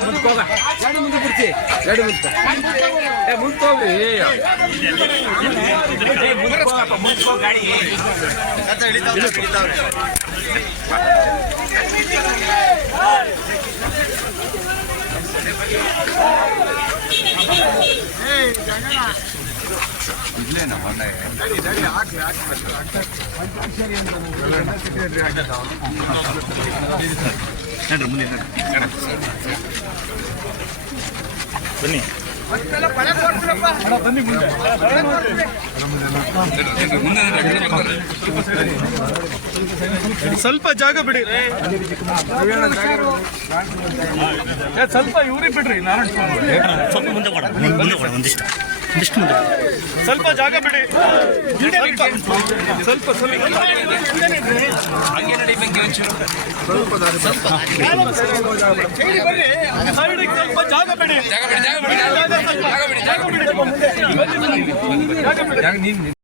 ಮುಂದ್ಕೋಗ ಎರಡು ಮುಂದೆ ಬಿಡ್ತಿ. ಎರಡು ಮುಂದೆ ಏ ಮುಂದ್ಕೋಗ್ರಿ ಏ ಮುಂದ್ಕೋಗಪ್ಪ ಮುಂದ್ಕೋ ಗಾಡಿ ಸ್ವಲ್ಪ ಜಾಗ ಬಿಡಿ. ಏ, ಸ್ವಲ್ಪ ಇವ್ರಿಗೆ ಬಿಡ್ರಿ ನಾರಾಯಣ ಸ್ವಾಮಿ ಸ್ವಲ್ಪ ಮುಂದೆ ಕೊಡ ಮುಂದೆ ಕೊಡ ಒಂದಿಷ್ಟು. ಮುಂದೆ. ಸ್ವಲ್ಪ ಜಾಗ ಬಿಡಿ. ಸ್ವಲ್ಪ ಸ್ವಲ್ಪ ಸ್ವಲ್ಪ ಹಂಗೆ ನಡಿ ಬೆಂಕಿ ಒಂಚೂರು ಸೈಡಿಗೆ ಸ್ವಲ್ಪ ಜಾಗ ಬಿಡಿ. ಜಾಗ ಬಿಡಿ ಜಾಗ ಬಿಡಿ ಜಾಗ ಬಿಡಿ ಜಾಗ ಬಿಡಿ ಜಾಗ ಬಿಡಿ ಜಾಗ ನೀನು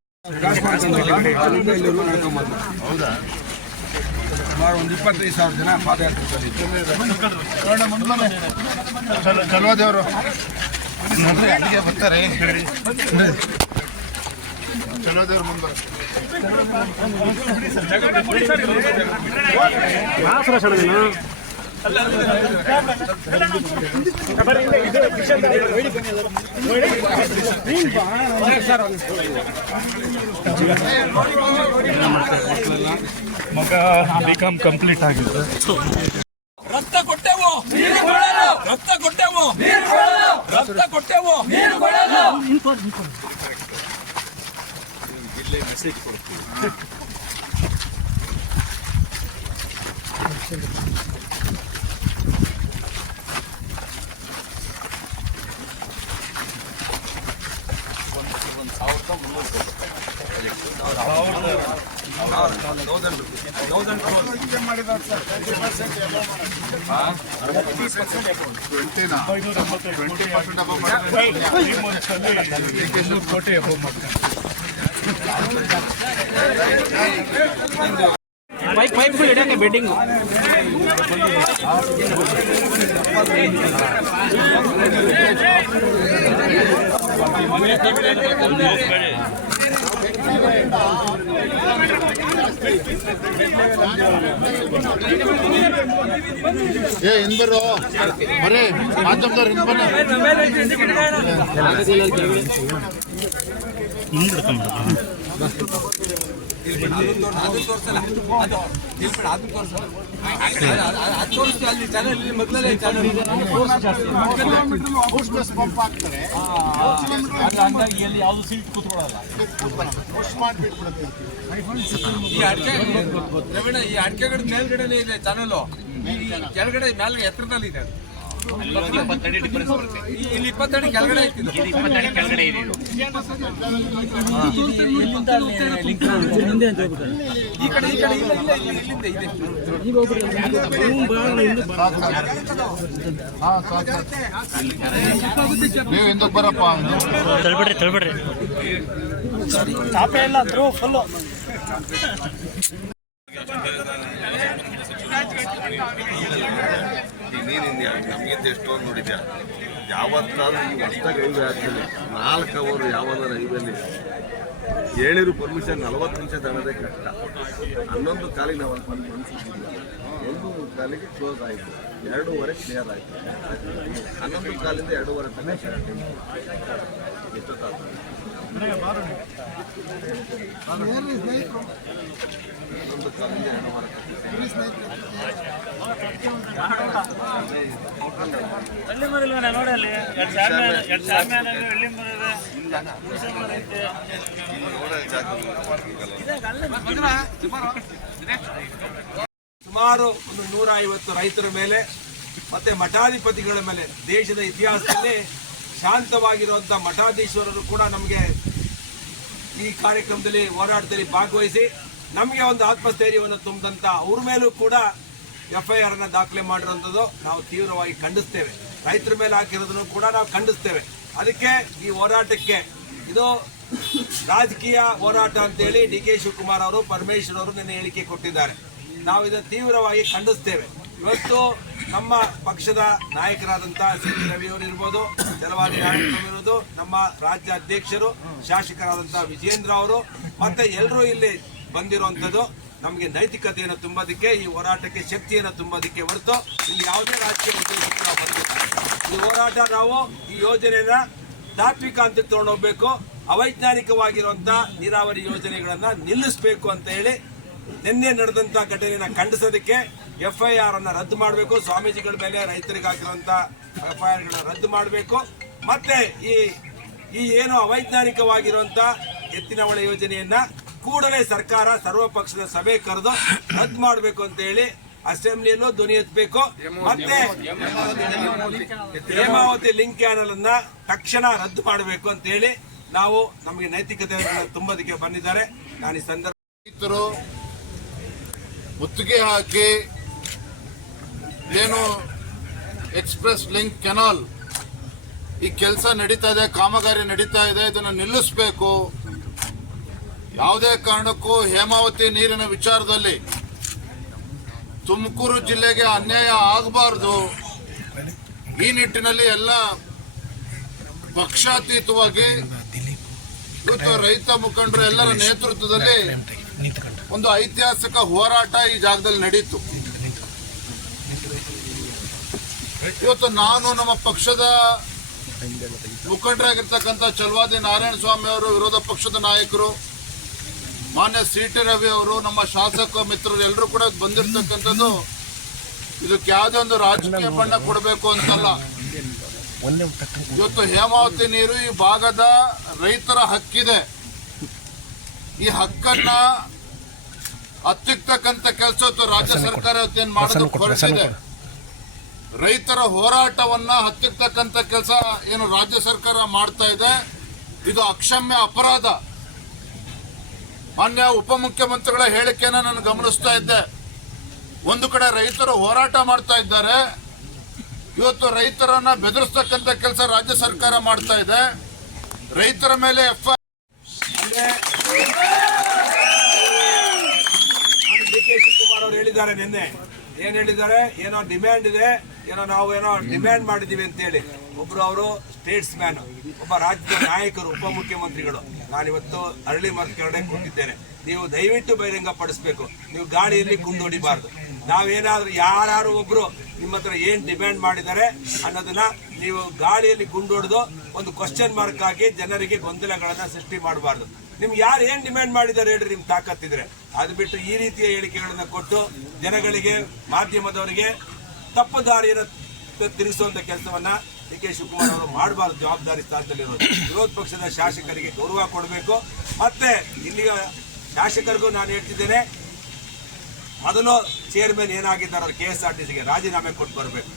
ಸುಮಾರು ಒಂದು ಇಪ್ಪತ್ತೈದು ಸಾವಿರ ಜನ ಪಾದಯಾತ್ರೆ ಅಲ್ಲಿಗೆ ಬರ್ತಾರೆ. ಮಗ ಬಿ ಕಂಪ್ಲೀಟ್ ಆಗಿದೆ ರಕ್ತ ಕೊಟ್ಟೆವು ರಕ್ತ ಕೊಟ್ಟೆವು ರಕ್ತ ಕೊಟ್ಟೆವು ಟ್ವೆಂಟಿನಾ ಟ್ವೆಂಟಿ ಪರ್ಸೆಂಟ್ ಅಬೌವ್ ಮಾಡಿದ್ರೆ ಕೋಟೆ ಹೋಗಿ ಪೈಪ್ ಪೈಪ್ ಇಡಕ್ಕೆ ಬೆಡ್ಡಿಂಗ್ ಏ ಹಿಂದ್ ಬರ್ರೋ ಬರೇ ಮಾಧ್ಯಮದವ್ರು ಹಿಂದ್ ಬನ್ನಿ ಹಿಂಗೆ ಹಿಡ್ಕೊಂಡ್ಬಿಡು ಎಲ್ಲಿ ಯಾವುದು ಸೀಟ್ ಕೂತ್ಕೊಳ್ಳಲ್ಲ ಈ ಅಡಿಕೆ ರವೀಣ ಈ ಮೇಲ್ಗಡೆನೇ ಇದೆ ಚಾನಲ್ ಕೆಳಗಡೆ ಮೇಲೆ ಎತ್ತರದಲ್ಲಿ ಇದೆ ಅದು. ಬರುತ್ತೆ. ಇಲ್ಲಿ ಇಪ್ಪತ್ತಡಿ ಕೆಳಗಡೆ ಇದೆ ಇದು. ಈ ಕಡೆ ಈ ಕಡೆ ಇಲ್ಲ ಇಲ್ಲ ಇಲ್ಲ ಇಲ್ಲಿಂದ ಇದೆ. ನೀವು ಹಿಂದಕ್ಕೆ ಬರಪ್ಪ. ತಳ್ಬಿಡ್ರಿ ತಳ್ಬಿಡ್ರಿ. ಚಾಪೆ ಎಲ್ಲ ತ್ರೂ ಫುಲ್ಲು ನೀನಿಂದ ನಮಗಿಂತ ಎಷ್ಟೊಂದು ನೋಡಿದ್ಯಾ? ಯಾವತ್ತಾದ್ರೂ ಈ ಹೊಸ್ದಾಗಿ ರೈಲ್ವೆ ಆದ್ಮೇಲೆ ನಾಲ್ಕು ಅವರು ಯಾವಾಗ ರೈಲ್ವೆಲ್ಲಿ ಹೇಳಿರು ಪರ್ಮಿಷನ್ ನಲವತ್ತು ನಿಮಿಷ ತಗೊಳ್ಳೋದೇ ಕಷ್ಟ. ಹನ್ನೊಂದು ಕಾಲಿಗೆ ನಾವು ಅಲ್ಲಿ ಬಂದು ಮನಸ್ಸಿದ್ದೀವಿ ಒಂದು ಕಾಲಿಗೆ ಕ್ಲೋಸ್ ಆಯಿತು. ಎರಡೂವರೆ ಕ್ಲಿಯರ್ ಆಯಿತು. ಹನ್ನೊಂದು ಕಾಲಿಂದ ಎರಡೂವರೆ ತನಕ ಎಷ್ಟೊತ್ತಾಗ್ತದೆ ಹನ್ನೊಂದು ಕಾಲಿಂದ ಎರಡೂವರೆ ಹಳ್ಳಿ ಮರಿಲ್ವ ನೋಡಿ ಅಲ್ಲಿ ಎರಡು ಶಾಮಿ ಎರಡು ಶಾಮಿ ಹಳ್ಳಿ ಮರ ನೋಡೋ ಜಾಗ ಸುಮಾರು ಒಂದು ನೂರ ಐವತ್ತು ರೈತರ ಮೇಲೆ ಮತ್ತೆ ಮಠಾಧಿಪತಿಗಳ ಮೇಲೆ ದೇಶದ ಇತಿಹಾಸದಲ್ಲಿ ಶಾಂತವಾಗಿರುವಂಥ ಮಠಾಧೀಶ್ವರರು ಕೂಡ ನಮಗೆ ಈ ಕಾರ್ಯಕ್ರಮದಲ್ಲಿ ಹೋರಾಟದಲ್ಲಿ ಭಾಗವಹಿಸಿ ನಮಗೆ ಒಂದು ಆತ್ಮಸ್ಥೈರ್ಯವನ್ನು ತುಂಬಿದಂಥ ಅವ್ರ ಮೇಲೂ ಕೂಡ ಎಫ್ ಐ ಆರ್ ಅನ್ನ ದಾಖಲೆ ಮಾಡಿರುವಂಥದ್ದು ನಾವು ತೀವ್ರವಾಗಿ ಖಂಡಿಸ್ತೇವೆ. ರೈತರ ಮೇಲೆ ಹಾಕಿರೋದನ್ನು ಕೂಡ ನಾವು ಖಂಡಿಸ್ತೇವೆ. ಅದಕ್ಕೆ ಈ ಹೋರಾಟಕ್ಕೆ ಇದು ರಾಜಕೀಯ ಹೋರಾಟ ಅಂತೇಳಿ ಡಿ ಕೆ ಶಿವಕುಮಾರ್ ಅವರು, ಪರಮೇಶ್ವರ್ ಅವರು ನಿನ್ನೆ ಹೇಳಿಕೆ ಕೊಟ್ಟಿದ್ದಾರೆ. ನಾವು ಇದನ್ನು ತೀವ್ರವಾಗಿ ಖಂಡಿಸ್ತೇವೆ. ಇವತ್ತು ನಮ್ಮ ಪಕ್ಷದ ನಾಯಕರಾದಂತ ಸಿ ಟಿ ರವಿ ಅವರು ಇರ್ಬೋದು ಜಲವಾದಿ ನಾಯಕರು ನಮ್ಮ ರಾಜ್ಯ ಅಧ್ಯಕ್ಷರು ಶಾಸಕರಾದಂತ ವಿಜೇಂದ್ರ ಅವರು, ಮತ್ತೆ ಎಲ್ಲರೂ ಇಲ್ಲಿ ಬಂದಿರುವಂತದ್ದು ನಮಗೆ ನೈತಿಕತೆಯನ್ನು ತುಂಬೋದಕ್ಕೆ, ಈ ಹೋರಾಟಕ್ಕೆ ಶಕ್ತಿಯನ್ನು ತುಂಬೋದಕ್ಕೆ ಹೊರತು ಇಲ್ಲಿ ಯಾವುದೇ ರಾಜಕೀಯ. ಈ ಹೋರಾಟ ನಾವು ಈ ಯೋಜನೆಯನ್ನ ತಾತ್ವಿಕ ಅಂತ ತಗೊಂಡೋಗ್ಬೇಕು ಅವೈಜ್ಞಾನಿಕವಾಗಿರುವಂಥ ನೀರಾವರಿ ಯೋಜನೆಗಳನ್ನ ನಿಲ್ಲಿಸಬೇಕು ಅಂತ ಹೇಳಿ ನಿನ್ನೆ ನಡೆದಂತ ಘಟನೆಯನ್ನು ಖಂಡಿಸೋದಕ್ಕೆ ಎಫ್ ಐ ಆರ್ ಅನ್ನ ರದ್ದು ಮಾಡಬೇಕು. ಸ್ವಾಮೀಜಿಗಳ ಮೇಲೆ ರೈತರಿಗೆ ಹಾಕಿರುವಂತ ಎಫ್ ಐ ಆರ್ ರದ್ದು ಮಾಡಬೇಕು. ಮತ್ತೆ ಈ ಈ ಏನು ಅವೈಜ್ಞಾನಿಕವಾಗಿರುವಂತ ಎತ್ತಿನವಳ ಯೋಜನೆಯನ್ನ ಕೂಡಲೇ ಸರ್ಕಾರ ಸರ್ವಪಕ್ಷದ ಸಭೆ ಕರೆದು ರದ್ದು ಮಾಡಬೇಕು ಅಂತ ಹೇಳಿ ಅಸೆಂಬ್ಲಿಯಲ್ಲೂ ಧ್ವನಿ ಎತ್ತಬೇಕು. ಮತ್ತೆ ಹೇಮಾವತಿ ಲಿಂಕ್ ಕ್ಯಾನಲ್ ಅನ್ನ ತಕ್ಷಣ ರದ್ದು ಮಾಡಬೇಕು ಅಂತ ಹೇಳಿ ನಾವು ನಮಗೆ ನೈತಿಕತೆ ತುಂಬೋದಕ್ಕೆ ಬಂದಿದ್ದಾರೆ. ನಾನು ಈ ಸಂದರ್ಭ ಮುತ್ತಿಗೆ ಹಾಕಿ ಏನು ಎಕ್ಸ್ಪ್ರೆಸ್ ಲಿಂಕ್ ಕೆನಾಲ್ ಈ ಕೆಲಸ ನಡೀತಾ ಇದೆ, ಕಾಮಗಾರಿ ನಡೀತಾ ಇದೆ, ಇದನ್ನು ನಿಲ್ಲಿಸಬೇಕು. ಯಾವುದೇ ಕಾರಣಕ್ಕೂ ಹೇಮಾವತಿ ನೀರಿನ ವಿಚಾರದಲ್ಲಿ ತುಮಕೂರು ಜಿಲ್ಲೆಗೆ ಅನ್ಯಾಯ ಆಗಬಾರ್ದು. ಈ ನಿಟ್ಟಿನಲ್ಲಿ ಎಲ್ಲ ಪಕ್ಷಾತೀತವಾಗಿ ಇವತ್ತು ರೈತ ಮುಖಂಡರು ಎಲ್ಲರ ನೇತೃತ್ವದಲ್ಲಿ ಒಂದು ಐತಿಹಾಸಿಕ ಹೋರಾಟ ಈ ಜಾಗದಲ್ಲಿ ನಡೀತು. ಇವತ್ತು ನಾನು ನಮ್ಮ ಪಕ್ಷದ ಮುಖಂಡರಾಗಿರ್ತಕ್ಕಂಥ ಚಲವಾದಿ ನಾರಾಯಣ ಸ್ವಾಮಿ ಅವರು ವಿರೋಧ ಪಕ್ಷದ ನಾಯಕರು ಮಾನ್ಯ ಸಿ ಟಿ ರವಿ ಅವರು ನಮ್ಮ ಶಾಸಕ ಮಿತ್ರರು ಎಲ್ಲರೂ ಕೂಡ ಬಂದಿರತಕ್ಕಂಥದ್ದು ಇದಕ್ಕೆ ಯಾವುದೇ ಒಂದು ರಾಜಕೀಯ ಬಣ್ಣ ಕೊಡಬೇಕು ಅಂತಲ್ಲ. ಇವತ್ತು ಹೇಮಾವತಿ ನೀರು ಈ ಭಾಗದ ರೈತರ ಹಕ್ಕಿದೆ. ಈ ಹಕ್ಕನ್ನ ಹತ್ತಿರ್ತಕ್ಕಂಥ ಕೆಲಸ ರಾಜ್ಯ ಸರ್ಕಾರ ಇವತ್ತೇನ್ ಮಾಡೋದು ಹೊರಟಿದೆ ರೈತರ ಹೋರಾಟವನ್ನ ಹತ್ತಿರ್ತಕ್ಕಂಥ ಕೆಲಸ ಏನು ರಾಜ್ಯ ಸರ್ಕಾರ ಮಾಡ್ತಾ ಇದೆ. ಇದು ಅಕ್ಷಮ್ಯ ಅಪರಾಧ. ಮಾನ್ಯ ಉಪಮುಖ್ಯಮಂತ್ರಿಗಳ ಹೇಳಿಕೆಯನ್ನ ನಾನು ಗಮನಿಸ್ತಾ ಇದ್ದೆ. ಒಂದು ಕಡೆ ರೈತರು ಹೋರಾಟ ಮಾಡ್ತಾ ಇದ್ದಾರೆ. ಇವತ್ತು ರೈತರನ್ನ ಬೆದರಿಸ್ತಕ್ಕಂಥ ಕೆಲಸ ರಾಜ್ಯ ಸರ್ಕಾರ ಮಾಡ್ತಾ ಇದೆ. ರೈತರ ಮೇಲೆ ಎಫ್ ಡಿ ಕೆ ಶಿವಕುಮಾರ್ ಅವರು ಹೇಳಿದ್ದಾರೆ ನಿನ್ನೆ. ಏನ್ ಹೇಳಿದ್ದಾರೆ? ಏನೋ ಡಿಮ್ಯಾಂಡ್ ಇದೆ. ಏನೋ ನಾವು ಏನೋ ಡಿಮ್ಯಾಂಡ್ ಮಾಡಿದೀವಿ ಅಂತ ಹೇಳಿ ಒಬ್ರು ಅವರು ಸ್ಟೇಟ್ಸ್ ಮ್ಯಾನ್ ಒಬ್ಬ ರಾಜ್ಯದ ನಾಯಕರು, ಉಪಮುಖ್ಯಮಂತ್ರಿಗಳು. ನಾನಿವತ್ತು ಅರಳಿ ಕೆಳಗಡೆ ಕೂತಿದ್ದೇನೆ. ನೀವು ದಯವಿಟ್ಟು ಬಹಿರಂಗ ಪಡಿಸ್ಬೇಕು. ನೀವು ಗಾಡಿಯಲ್ಲಿ ಕುಂದೊಡಿಬಾರ್ದು. ನಾವೇನಾದ್ರೂ ಯಾರು ಒಬ್ರು ನಿಮ್ಮ ಹತ್ರ ಏನ್ ಡಿಮ್ಯಾಂಡ್ ಮಾಡಿದ್ದಾರೆ ಅನ್ನೋದನ್ನ ನೀವು ಗಾಳಿಯಲ್ಲಿ ಗುಂಡೊಡೆದು ಒಂದು ಕ್ವಶನ್ ಮಾರ್ಕ್ ಹಾಕಿ ಜನರಿಗೆ ಗೊಂದಲಗಳನ್ನ ಸೃಷ್ಟಿ ಮಾಡಬಾರ್ದು. ನಿಮ್ಗೆ ಯಾರು ಏನ್ ಡಿಮ್ಯಾಂಡ್ ಮಾಡಿದ್ದಾರೆ ಹೇಳ್ರಿ ನಿಮ್ ತಾಕತ್ತಿದ್ರೆ ಅದು ಬಿಟ್ಟು ಈ ರೀತಿಯ ಹೇಳಿಕೆಗಳನ್ನು ಕೊಟ್ಟು ಜನಗಳಿಗೆ, ಮಾಧ್ಯಮದವರಿಗೆ ತಪ್ಪು ದಾರಿಯನ್ನು ತಿರುಗಿಸುವಂತ ಕೆಲಸವನ್ನ ಡಿ ಕೆ ಶಿವಕುಮಾರ್ ಅವರು ಮಾಡಬಾರ್ದು, ಜವಾಬ್ದಾರಿ ಸ್ಥಾನದಲ್ಲಿರೋದು. ವಿರೋಧ ಪಕ್ಷದ ಶಾಸಕರಿಗೆ ಗೌರವ ಕೊಡಬೇಕು. ಮತ್ತೆ ಇಲ್ಲಿಯ ಶಾಸಕರಿಗೂ ನಾನು ಹೇಳ್ತಿದ್ದೇನೆ, ಮೊದಲು ಚೇರ್ಮನ್ ಏನಾಗಿದ್ದಾರೆ ಕೆ ಎಸ್ ಆರ್ ಟಿ ಸಿಗೆ ರಾಜೀನಾಮೆ ಕೊಟ್ಟು ಬರಬೇಕು.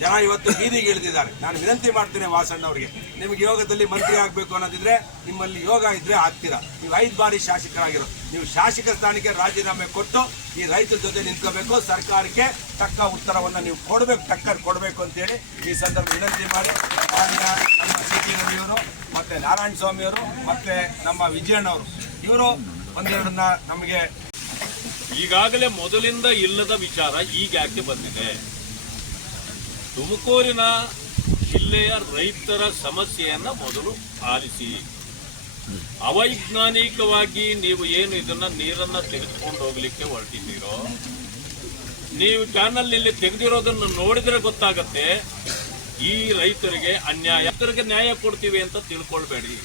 ಜನ ಇವತ್ತು ಬೀದಿಗೆ ಇಳಿದಿದ್ದಾರೆ. ನಾನು ವಿನಂತಿ ಮಾಡ್ತೇನೆ ವಾಸಣ್ಣ ಅವರಿಗೆ, ನಿಮಗೆ ಯೋಗದಲ್ಲಿ ಮಂತ್ರಿ ಆಗಬೇಕು ಅನ್ನೋದಿದ್ರೆ ನಿಮ್ಮಲ್ಲಿ ಯೋಗ ಇದ್ರೆ ಆಗ್ತೀರಾ. ನೀವು ಐದು ಬಾರಿ ಶಾಸಕರಾಗಿರೋ ನೀವು ಶಾಸಕ ಸ್ಥಾನಕ್ಕೆ ರಾಜೀನಾಮೆ ಕೊಟ್ಟು ಈ ರೈತರ ಜೊತೆ ನಿಂತ್ಕೋಬೇಕು, ಸರ್ಕಾರಕ್ಕೆ ತಕ್ಕ ಉತ್ತರವನ್ನು ನೀವು ಕೊಡಬೇಕು, ಟಕ್ಕರ್ ಕೊಡಬೇಕು ಅಂತೇಳಿ ಈ ಸಂದರ್ಭ ವಿನಂತಿ ಮಾಡಿ ನಮ್ಮ ಸಿ ಟಿ ರವಿಯವರು ಮತ್ತೆ ನಾರಾಯಣ ಸ್ವಾಮಿಯವರು, ಮತ್ತೆ ನಮ್ಮ ವಿಜಯಣ್ಣವರು. ಇವರು ಒಂದೆರಡನ್ನ ನಮಗೆ ಈಗಾಗಲೇ ಮೊದಲಿಂದ ಇಲ್ಲದ ವಿಚಾರ ಈಗ ಯಾಕೆ ಬಂದಿದೆ? ತುಮಕೂರಿನ ಜಿಲ್ಲೆಯ ರೈತರ ಸಮಸ್ಯೆಯನ್ನ ಮೊದಲು ಆಲಿಸಿ. ಅವೈಜ್ಞಾನಿಕವಾಗಿ ನೀವು ಏನು ಇದನ್ನ ನೀರನ್ನ ತೆಗೆದುಕೊಂಡು ಹೋಗ್ಲಿಕ್ಕೆ ಹೊರಟಿದ್ದೀರೋ, ನೀವು ಚಾನಲ್ ಇಲ್ಲಿ ತೆಗೆದಿರೋದನ್ನು ನೋಡಿದ್ರೆ ಗೊತ್ತಾಗತ್ತೆ, ಈ ರೈತರಿಗೆ ಅನ್ಯಾಯ. ರೈತರಿಗೆ ನ್ಯಾಯ ಕೊಡ್ತೀವಿ ಅಂತ ತಿಳ್ಕೊಳ್ಬೇಡಿ.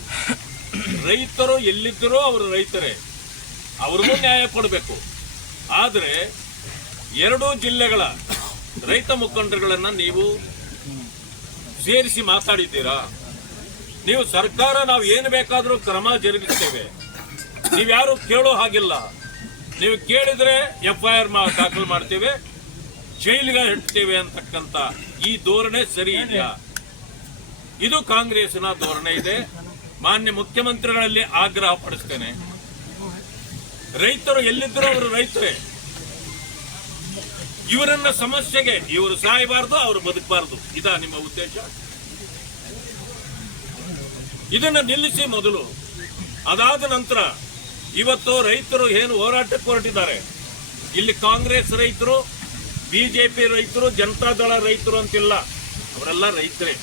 ರೈತರು ಎಲ್ಲಿದ್ದರೂ ಅವರು ರೈತರೇ. ಅವ್ರಿಗೂ ನ್ಯಾಯ ಕೊಡಬೇಕು. ಆದರೆ, ಎರಡೂ ಜಿಲ್ಲೆಗಳ ರೈತ ಮುಖಂಡರುಗಳನ್ನ ನೀವು ಸೇರಿಸಿ ಮಾತಾಡಿದ್ದೀರಾ? ನೀವು ಸರ್ಕಾರ ನಾವು ಏನು ಬೇಕಾದರೂ ಕ್ರಮ ಜರುಗಿಸ್ತೇವೆ. ನೀವ್ಯಾರು ಕೇಳೋ ಹಾಗಿಲ್ಲ. ನೀವು ಕೇಳಿದ್ರೆ ಎಫ್ ಐ ಆರ್ ದಾಖಲು ಮಾಡ್ತೇವೆ. ಜೈಲಿಗೆ ಹಿಡ್ತೇವೆ ಅಂತಕ್ಕಂಥ ಈ ಧೋರಣೆ ಸರಿ ಇದೆಯಾ? ಇದು ಕಾಂಗ್ರೆಸ್ನ ಧೋರಣೆ ಇದೆ. ಮಾನ್ಯ ಮುಖ್ಯಮಂತ್ರಿಗಳಲ್ಲಿ ಆಗ್ರಹ ಪಡಿಸ್ತೇನೆ. ರೈತರು ಎಲ್ಲಿದ್ದರೂ ಅವರು ರೈತರೇ. ಇವರನ್ನ ಸಮಸ್ಯೆಗೆ ಇವರು ಸಾಯಬಾರದು, ಅವರು ಬದುಕಬಾರದು. ಇದಾ ನಿಮ್ಮ ಉದ್ದೇಶ? ಇದನ್ನ ನಿಲ್ಲಿಸಿ ಮೊದಲು. ಅದಾದ ನಂತರ ಇವತ್ತು ರೈತರು ಏನು ಹೋರಾಟಕ್ಕೆ ಹೊರಟಿದ್ದಾರೆ? ಇಲ್ಲಿ ಕಾಂಗ್ರೆಸ್ ರೈತರು, ಬಿಜೆಪಿ ರೈತರು ಜನತಾದಳ ರೈತರು ಅಂತಿಲ್ಲ. ಅವರೆಲ್ಲ ರೈತರೇ.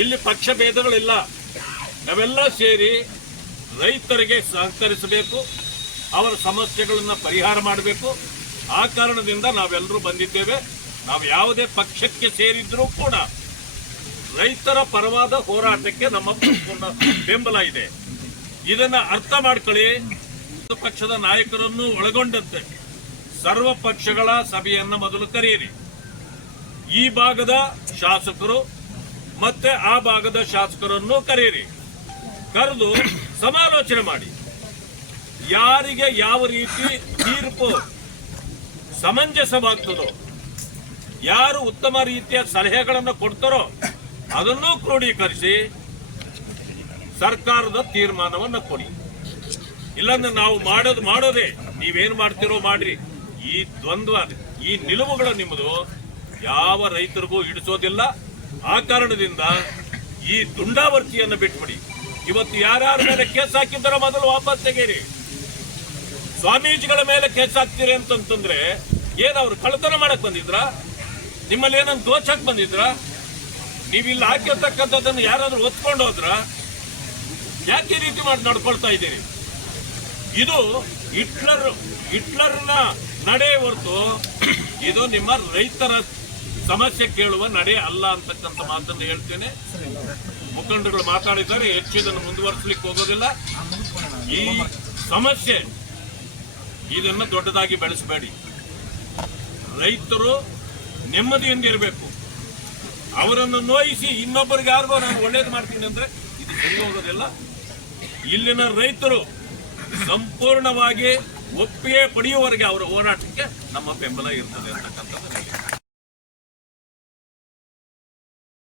ಇಲ್ಲಿ ಪಕ್ಷ ಭೇದಗಳಿಲ್ಲ. ನಾವೆಲ್ಲ ಸೇರಿ ರೈತರಿಗೆ ಸಹಕರಿಸಬೇಕು, ಅವರ ಸಮಸ್ಯೆಗಳನ್ನು ಪರಿಹಾರ ಮಾಡಬೇಕು. ಆ ಕಾರಣದಿಂದ ನಾವೆಲ್ಲರೂ ಬಂದಿದ್ದೇವೆ. ನಾವು ಯಾವುದೇ ಪಕ್ಷಕ್ಕೆ ಸೇರಿದ್ರೂ ಕೂಡ ರೈತರ ಪರವಾದ ಹೋರಾಟಕ್ಕೆ ನಮ್ಮ ಸಂಪೂರ್ಣ ಬೆಂಬಲ ಇದೆ. ಇದನ್ನ ಅರ್ಥ ಮಾಡ್ಕೊಳ್ಳಿ. ಪಕ್ಷದ ನಾಯಕರನ್ನು ಒಳಗೊಂಡಂತೆ ಸರ್ವ ಪಕ್ಷಗಳ ಸಭೆಯನ್ನು ಮೊದಲು ಕರೆಯಿರಿ. ಈ ಭಾಗದ ಶಾಸಕರು ಮತ್ತೆ ಆ ಭಾಗದ ಶಾಸಕರನ್ನು ಕರೆಯಿರಿ. ಕರೆದು ಸಮಾಲೋಚನೆ ಮಾಡಿ. ಯಾರಿಗೆ ಯಾವ ರೀತಿ ತೀರ್ಪು ಸಮಂಜಸವಾಗ್ತದೋ? ಯಾರು ಉತ್ತಮ ರೀತಿಯ ಸಲಹೆಗಳನ್ನು ಕೊಡ್ತಾರೋ ಅದನ್ನು ಕ್ರೋಢೀಕರಿಸಿ ಸರ್ಕಾರದ ತೀರ್ಮಾನವನ್ನು ಕೊಡಿ. ಇಲ್ಲಂದ್ರೆ ನಾವು ಮಾಡೋದು ಮಾಡೋದೇ, ನೀವೇನು ಮಾಡ್ತಿರೋ ಮಾಡ್ರಿ. ಈ ದ್ವಂದ್ವ, ಈ ನಿಲುವುಗಳು ನಿಮ್ಮದು. ಯಾವ ರೈತರಿಗೂ ಹಿಡಿಸೋದಿಲ್ಲ. ಆ ಕಾರಣದಿಂದ ಈ ದುಂಡಾವರ್ತಿಯನ್ನು ಬಿಟ್ಬಿಡಿ. ಇವತ್ತು ಯಾರ್ಯಾರ ಮೇಲೆ ಕೇಸ್ ಹಾಕಿದ್ದಾರೋ ಮೊದಲು ವಾಪಸ್ ತೆಗೀರಿ. ಸ್ವಾಮೀಜಿಗಳ ಮೇಲೆ ಕೇಸ್ ಹಾಕ್ತೀರಿ ಅಂತಂತಂದ್ರೆ ಏನ್ ಅವರು ಕಳ್ಳತನ ಮಾಡಕ್ ಬಂದಿದ್ರ? ನಿಮ್ಮಲ್ಲಿ ಏನಂತ ದೋಚಕ್ ಬಂದಿದ್ರ? ನೀವು ಇಲ್ಲಿ ಹಾಕಿರ್ತಕ್ಕಂಥದ್ದನ್ನು ಯಾರಾದ್ರೂ ಒತ್ಕೊಂಡು ಹೋದ್ರ? ಯಾಕೆ ರೀತಿ ಮಾಡಿ, ನಡ್ಕೊಳ್ತಾ ಇದ್ದೀರಿ? ಇದು ಹಿಟ್ಲರ್, ಹಿಟ್ಲರ್ನ ನಡೆ ಹೊರತು ಇದು ನಿಮ್ಮ ರೈತರ ಸಮಸ್ಯೆ ಕೇಳುವ ನಡೆ ಅಲ್ಲ ಅಂತಕ್ಕಂಥ ಮಾತನ್ನು ಹೇಳ್ತೇನೆ. ಮುಖಂಡರುಗಳು ಮಾತಾಡಿದ್ದಾರೆ, ಹೆಚ್ಚು ಇದನ್ನು ಮುಂದುವರಿಸಲಿಕ್ಕೆ ಹೋಗೋದಿಲ್ಲ. ಈ ಸಮಸ್ಯೆ ಇದನ್ನು ದೊಡ್ಡದಾಗಿ ಬೆಳೆಸಬೇಡಿ. ರೈತರು ನೆಮ್ಮದಿಯಿಂದ ಇರಬೇಕು. ಅವರನ್ನು ನೋಯಿಸಿ ಇನ್ನೊಬ್ಬರಿಗೆ ಯಾರಿಗೋ ನಾನು ಒಳ್ಳೇದು ಮಾಡ್ತೀನಿ ಅಂದ್ರೆ ಇದು ಸರಿ ಹೋಗೋದಿಲ್ಲ. ಇಲ್ಲಿನ ರೈತರು ಸಂಪೂರ್ಣವಾಗಿ ಒಪ್ಪಿಗೆ ಪಡೆಯುವವರೆಗೆ ಅವರ ಹೋರಾಟಕ್ಕೆ ನಮ್ಮ ಬೆಂಬಲ ಇರ್ತದೆ ಅಂತಕ್ಕಂಥದ್ದು.